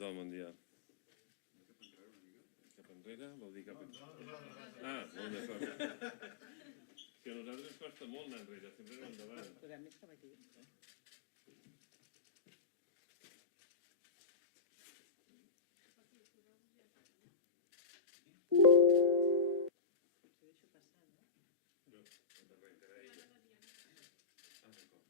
tothom, bon dia. Cap enrere? Vol dir cap enrere? Ah, molt d'acord. Que a nosaltres ens costa molt anar enrere, sempre anem endavant. Podem més cap aquí. Potser deixo passar, no? No, no té res, era ella. Ah, d'acord.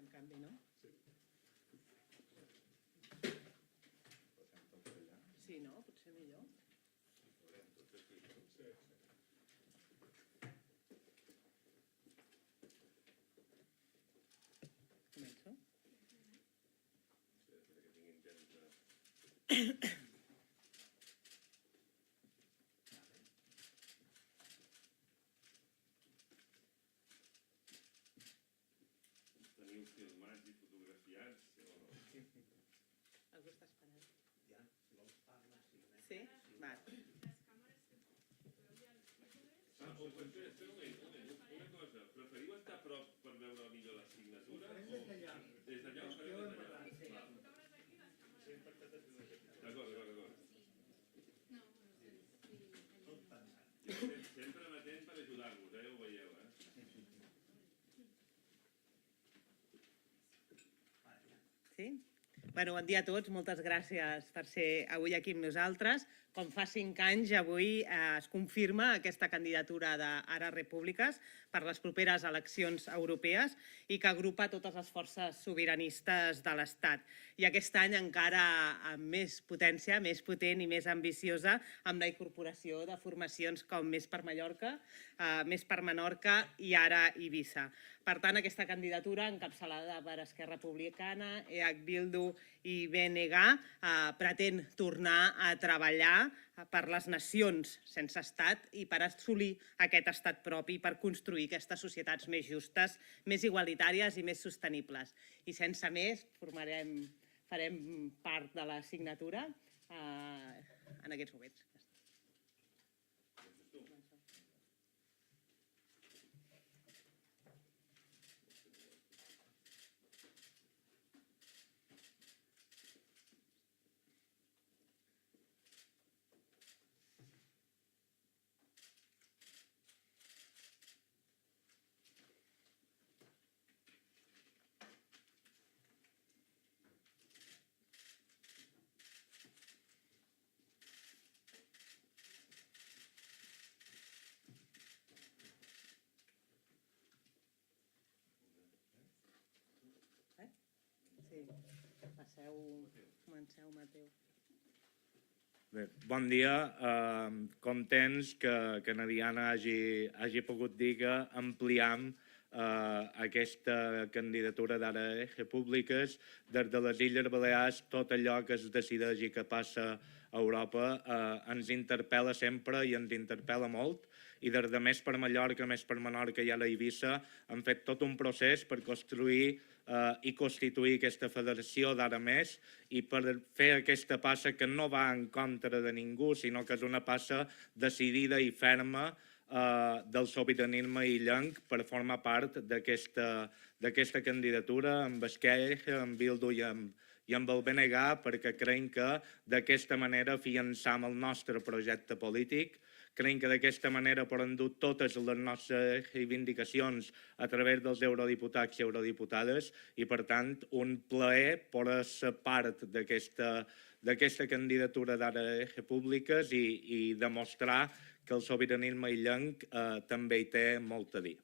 En canvi, no? Sí, no? Potser millor. Començo? Teniu filmats i fotografiats? Algú està esperant. Ja, si vols parlar, sí. Sí? Va. Ah, espera un moment. Una cosa. Preferiu estar a prop per veure millor la signatura? Des d'allà. Des d'allà o fareu des d'allà? D'acord. Sempre amatent per ajudar-vos, ho veieu, Sí? Bueno, bon dia a tots. Moltes gràcies per ser avui aquí amb nosaltres. Com fa 5 anys, avui es confirma aquesta candidatura d'Ara Repúbliques per les properes eleccions europees i que agrupa totes les forces sobiranistes de l'Estat. I aquest any encara amb més potència, més potent i més ambiciosa, amb la incorporació de formacions com Més per Mallorca, Més per Menorca i ara Eivissa. Per tant, aquesta candidatura, encapçalada per Esquerra Republicana, EH Bildu i BNG, pretén tornar a treballar per les nacions sense estat i per assolir aquest estat propi, per construir aquestes societats més justes, més igualitàries i més sostenibles. I sense més, farem part de la signatura en aquests moments. Sí, comenceu, Mateu. Bé, bon dia. Contents que na Diana hagi pogut dir que ampliam aquesta candidatura d'Ara Repúbliques des de les Illes Balears. Tot allò que es decideix i que passa a Europa ens interpel·la sempre i ens interpel·la molt. I des de Més per Mallorca, Més per Menorca i ara Eivissa han fet tot un procés per construir i constituir aquesta federació d'Ara Més i per fer aquesta passa que no va en contra de ningú, sinó que és una passa decidida i ferma del sobiranisme illenc per formar part d'aquesta candidatura amb Esquerra, amb Bildu i amb el BNG, perquè creiem que d'aquesta manera afiançam el nostre projecte polític. Creiem que d'aquesta manera podem dur totes les nostres reivindicacions a través dels eurodiputats i eurodiputades i, per tant, un plaer poder ser part d'aquesta candidatura d'Ara Repúbliques i demostrar que el sobiranisme illenc també hi té molt a dir.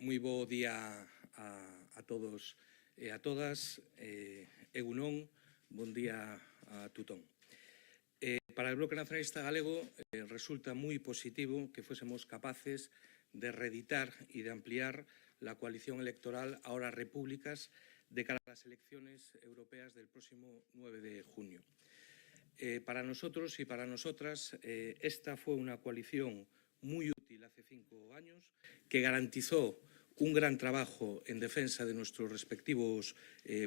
Muy buen día a todos y a todas. Egunon, buen día a tutón. Para el Bloque Nacionalista Galego resulta muy positivo que fuésemos capaces de reeditar y de ampliar la coalición electoral Ahora Repúblicas de cara a las elecciones europeas del próximo 9 de junio. Para nosotros y para nosotras, esta fue una coalición muy útil hace 5 años, que garantizó un gran trabajo en defensa de nuestros respectivos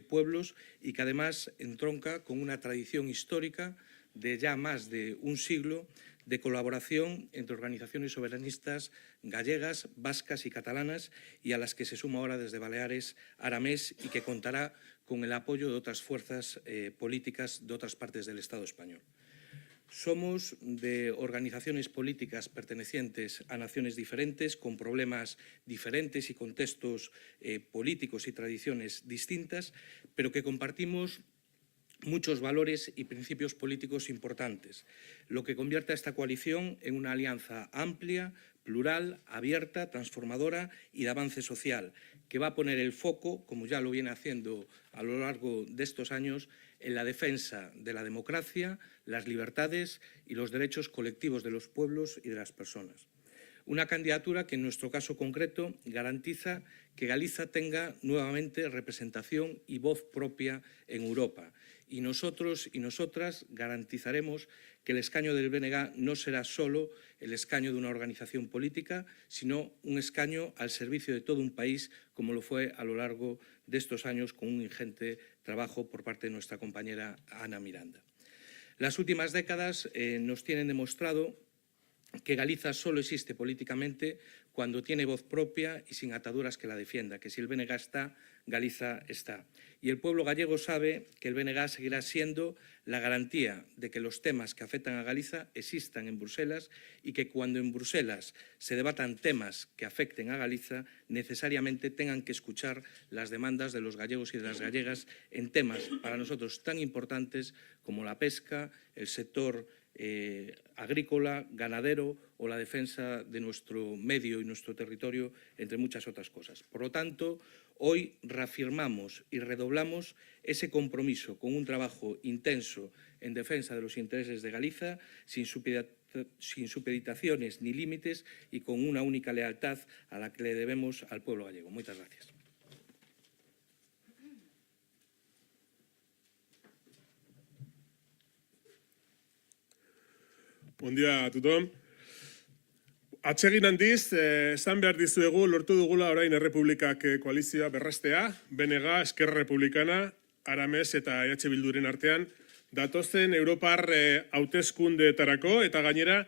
pueblos y que además entronca con una tradición histórica de ya más de un siglo de colaboración entre organizaciones soberanistas gallegas, vascas y catalanas, y a las que se suma ahora desde Baleares Aramés, y que contará con el apoyo de otras fuerzas políticas de otras partes del Estado español. Somos de organizaciones políticas pertenecientes a naciones diferentes, con problemas diferentes y contextos políticos y tradiciones distintas, pero que compartimos muchos valores y principios políticos importantes, lo que convierte a esta coalición en una alianza amplia, plural, abierta, transformadora y de avance social, que va a poner el foco, como ya lo viene haciendo a lo largo de estos años, en la defensa de la democracia, las libertades y los derechos colectivos de los pueblos y de las personas. Una candidatura que, en nuestro caso concreto, garantiza que Galiza tenga nuevamente representación y voz propia en Europa. Y nosotros y nosotras garantizaremos que el escaño del BNG no será solo el escaño de una organización política, sino un escaño al servicio de todo un país, como lo fue a lo largo de estos años con un ingente trabajo por parte de nuestra compañera Ana Miranda. Las últimas décadas nos tienen demostrado que Galiza solo existe políticamente cuando tiene voz propia y sin ataduras que la defienda, que si el BNG está, Galiza está. Y el pueblo gallego sabe que el BNG seguirá siendo la garantía de que los temas que afectan a Galiza existan en Bruselas y que cuando en Bruselas se debatan temas que afecten a Galiza, necesariamente tengan que escuchar las demandas de los gallegos y de las gallegas en temas para nosotros tan importantes como la pesca, el sector agrícola, ganadero o la defensa de nuestro medio y nuestro territorio, entre muchas otras cosas. Por lo tanto, hoy reafirmamos y redoblamos ese compromiso con un trabajo intenso en defensa de los intereses de Galiza, sin supeditaciones ni límites y con una única lealtad a la que le debemos al pueblo gallego. Muchas gracias. Bon dia a tothom. Atsegin handiz, esan behar dizuegu lortu dugula orain Errepublikak koalizioa berrestea, BNG, Esquerra Republicana, Aramés eta EH Bilduren artean, datozen Europar hauteskundeetarako eta gainera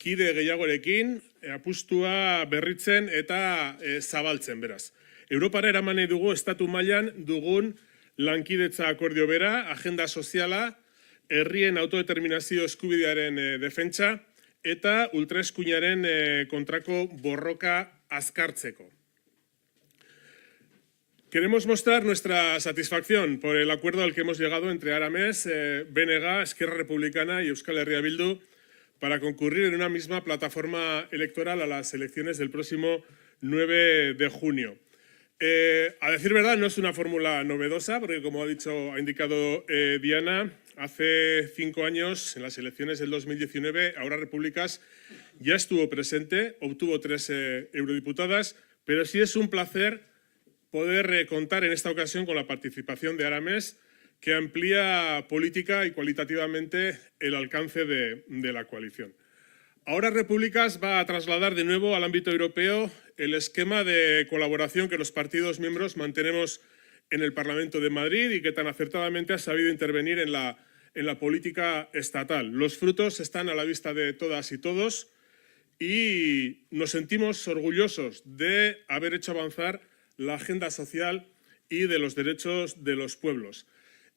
kide gehiagorekin apustua berritzen eta zabaltzen beraz. Europara eraman nahi dugu estatu mailan dugun lankidetza akordio bera, agenda soziala, herrien autodeterminazio eskubidearen defentsa eta ultraeskuinaren kontrako borroka azkartzeko. Queremos mostrar nuestra satisfacción por el acuerdo al que hemos llegado entre Aramés, BNG, Esquerra Republicana y Euskal Herria Bildu para concurrir en una misma plataforma electoral a las elecciones del próximo 9 de junio. A decir verdad, no es una fórmula novedosa, porque como ha indicado Diana, hace 5 años, en las elecciones del 2019, Ahora Repúblicas ya estuvo presente, obtuvo 3 eurodiputadas, pero sí es un placer poder contar en esta ocasión con la participación de Aramés, que amplía política y cualitativamente el alcance de la coalición. Ahora Repúblicas va a trasladar de nuevo al ámbito europeo el esquema de colaboración que los partidos miembros mantenemos en el Parlamento de Madrid y que tan acertadamente ha sabido intervenir en la política estatal. Los frutos están a la vista de todas y todos y nos sentimos orgullosos de haber hecho avanzar la agenda social y de los derechos de los pueblos.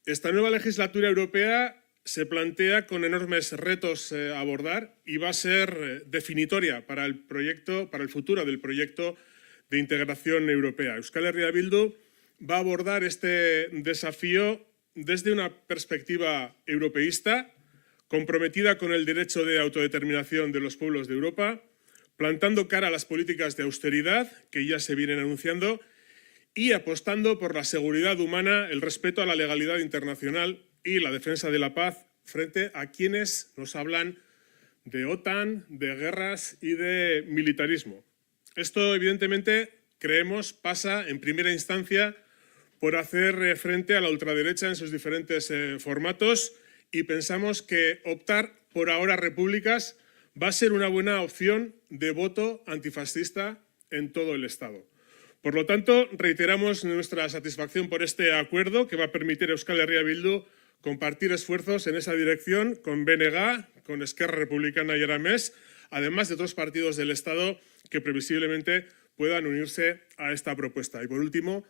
Esta nueva legislatura europea se plantea con enormes retos a abordar y va a ser definitoria para el futuro del proyecto de integración europea. Euskal Herria Bildu va a abordar este desafío desde una perspectiva europeísta, comprometida con el derecho de autodeterminación de los pueblos de Europa, plantando cara a las políticas de austeridad que ya se vienen anunciando y apostando por la seguridad humana, el respeto a la legalidad internacional y la defensa de la paz frente a quienes nos hablan de OTAN, de guerras y de militarismo. Esto, evidentemente, creemos pasa en primera instancia por hacer frente a la ultraderecha en sus diferentes formatos y pensamos que optar por Ahora Repúblicas va a ser una buena opción de voto antifascista en todo el Estado. Por lo tanto, reiteramos nuestra satisfacción por este acuerdo que va a permitir a Euskal Herria Bildu compartir esfuerzos en esa dirección con BNG, con Esquerra Republicana y Aramés, además de otros partidos del Estado que previsiblemente puedan unirse a esta propuesta. Y por último,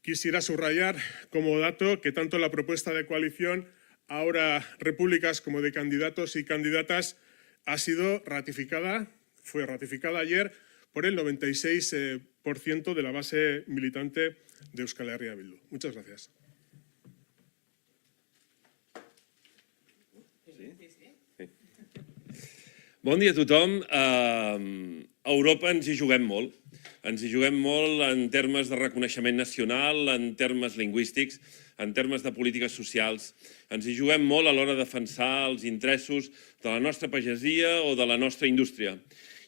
quisiera subrayar como dato que tanto la propuesta de coalición, ahora repúblicas, como de candidatos y candidatas, ha sido ratificada, fue ratificada ayer por el 96% de la base militante de Euskal Herria Bildu. Muchas gracias. Bon dia a tothom. A Europa ens hi juguem molt. Ens hi juguem molt en termes de reconeixement nacional, en termes lingüístics, en termes de polítiques socials. Ens hi juguem molt a l'hora de defensar els interessos de la nostra pagesia o de la nostra indústria.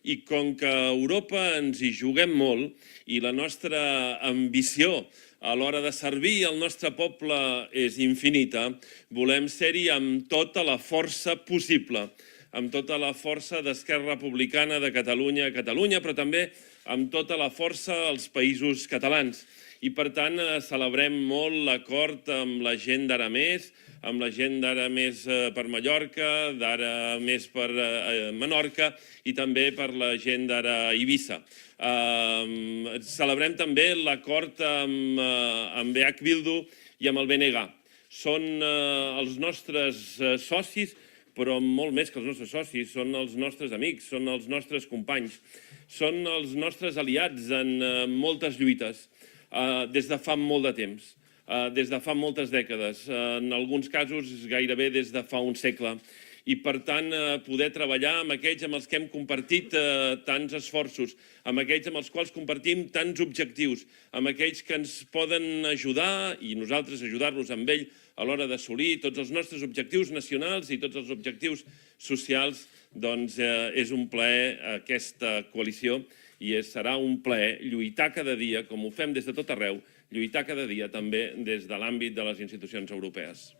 I com que a Europa ens hi juguem molt i la nostra ambició a l'hora de servir el nostre poble és infinita, volem ser-hi amb tota la força possible, amb tota la força d'Esquerra Republicana de Catalunya a Catalunya, però també amb tota la força als països catalans. I, per tant, celebrem molt l'acord amb la gent d'Ara Més, amb la gent d'Ara Més per Mallorca, d'Ara Més per Menorca i també per la gent d'Ara Eivissa. Celebrem també l'acord amb BH Bildu i amb el BNG. Són els nostres socis, però molt més que els nostres socis, són els nostres amics, són els nostres companys, són els nostres aliats en moltes lluites, des de fa molt de temps, des de fa moltes dècades, en alguns casos gairebé des de fa un segle. I, per tant, poder treballar amb aquells amb els que hem compartit tants esforços, amb aquells amb els quals compartim tants objectius, amb aquells que ens poden ajudar i nosaltres ajudar-los amb ell a l'hora d'assolir tots els nostres objectius nacionals i tots els objectius socials, doncs és un plaer aquesta coalició i serà un plaer lluitar cada dia, com ho fem des de tot arreu, lluitar cada dia també des de l'àmbit de les institucions europees.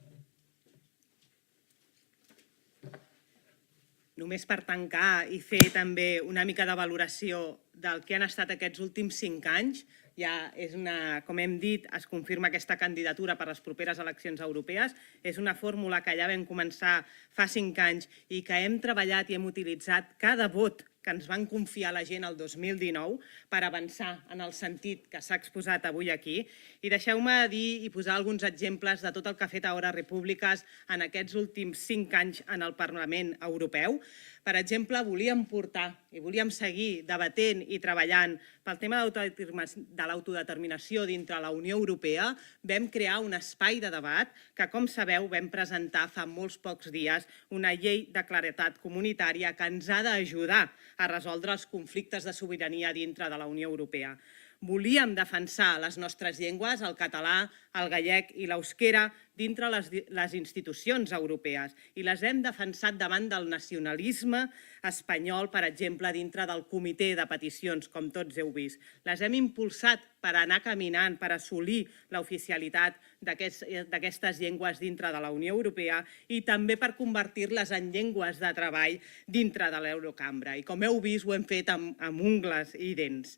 Només per tancar i fer també una mica de valoració del que han estat aquests últims 5 anys, ja és com hem dit, es confirma aquesta candidatura per a les properes eleccions europees. És una fórmula que ja vam començar fa 5 anys i que hem treballat i hem utilitzat cada vot que ens van confiar la gent el 2019 per avançar en el sentit que s'ha exposat avui aquí. I deixeu-me dir i posar alguns exemples de tot el que ha fet Ara Repúbliques en aquests últims 5 anys en el Parlament Europeu. Per exemple, volíem portar i volíem seguir debatent i treballant pel tema de l'autodeterminació dintre la Unió Europea. Vam crear un espai de debat que, com sabeu, vam presentar fa molts pocs dies una llei de claredat comunitària que ens ha d'ajudar a resoldre els conflictes de sobirania dintre de la Unió Europea. Volíem defensar les nostres llengües, el català, el gallec i l'euskera, dintre les institucions europees i les hem defensat davant del nacionalisme espanyol, per exemple, dintre del comitè de peticions, com tots heu vist. Les hem impulsat per anar caminant, per assolir l'oficialitat d'aquestes llengües dintre de la Unió Europea i també per convertir-les en llengües de treball dintre de l'Eurocambra. I com heu vist, ho hem fet amb ungles i dents.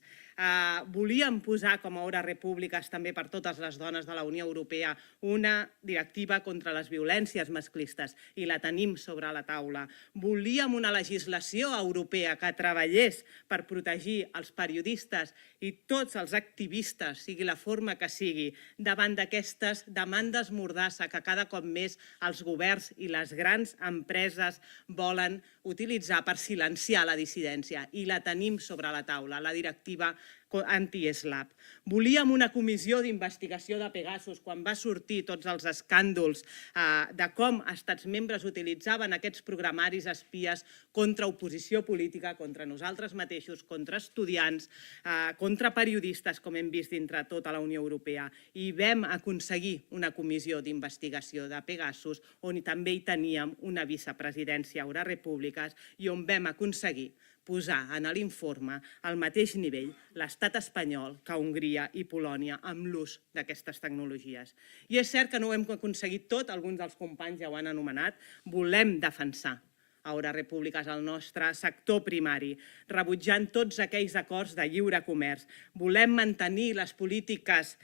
Volíem posar com a Ara Repúbliques també per totes les dones de la Unió Europea una directiva contra les violències masclistes i la tenim sobre la taula. Volíem una legislació europea que treballés per protegir els periodistes i tots els activistes, sigui la forma que sigui, davant d'aquestes demandes mordassa que cada cop més els governs i les grans empreses volen utilitzar per silenciar la dissidència. I la tenim sobre la taula, la directiva anti-SLAPP. Volíem una comissió d'investigació de Pegasus quan va sortir tots els escàndols de com estats membres utilitzaven aquests programaris espies contra oposició política, contra nosaltres mateixos, contra estudiants, contra periodistes, com hem vist dintre tota la Unió Europea. I vam aconseguir una comissió d'investigació de Pegasus on també hi teníem una vicepresidència Ara Repúbliques i on vam aconseguir posar en l'informe al mateix nivell l'estat espanyol que Hongria i Polònia amb l'ús d'aquestes tecnologies. I és cert que no ho hem aconseguit tot, alguns dels companys ja ho han anomenat, volem defensar a Hora Repúbliques al nostre sector primari, rebutjant tots aquells acords de lliure comerç. Volem mantenir les polítiques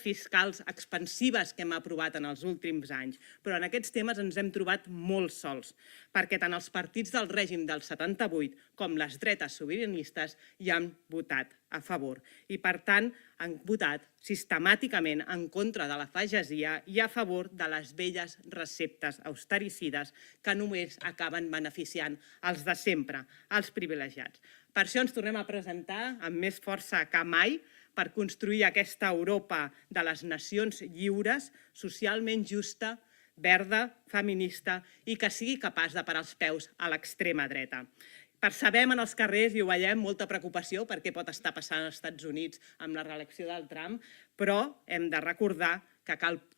fiscals expansives que hem aprovat en els últims anys, però en aquests temes ens hem trobat molt sols, perquè tant els partits del règim del 78 com les dretes sobiranistes hi han votat a favor i, per tant, han votat sistemàticament en contra de la pagesia i a favor de les velles receptes austericides que només acaben beneficiant els de sempre, els privilegiats. Per això ens tornem a presentar amb més força que mai per construir aquesta Europa de les nacions lliures, socialment justa, verda, feminista i que sigui capaç de parar els peus a l'extrema dreta. Percebem en els carrers, i ho veiem, molta preocupació per què pot estar passant als Estats Units amb la reelecció del Trump, però hem de recordar que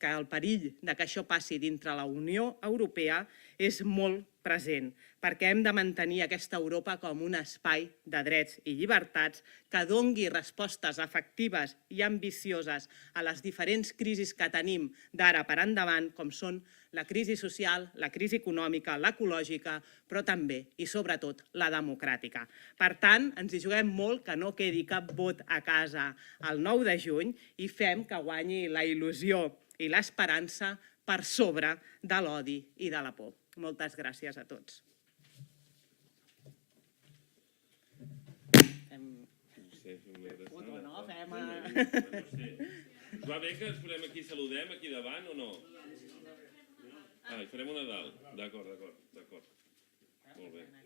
el perill de que això passi dintre la Unió Europea és molt present, perquè hem de mantenir aquesta Europa com un espai de drets i llibertats que dongui respostes efectives i ambicioses a les diferents crisis que tenim d'ara per endavant, com són la crisi social, la crisi econòmica, l'ecològica, però també i sobretot la democràtica. Per tant, ens hi juguem molt que no quedi cap vot a casa el 9 de juny i fem que guanyi la il·lusió i l'esperança per sobre de l'odi i de la por. Moltes gràcies a tots. Va bé que ens posem aquí, saludem aquí davant o no? Ah, hi farem una dalt. D'acord. Molt bé.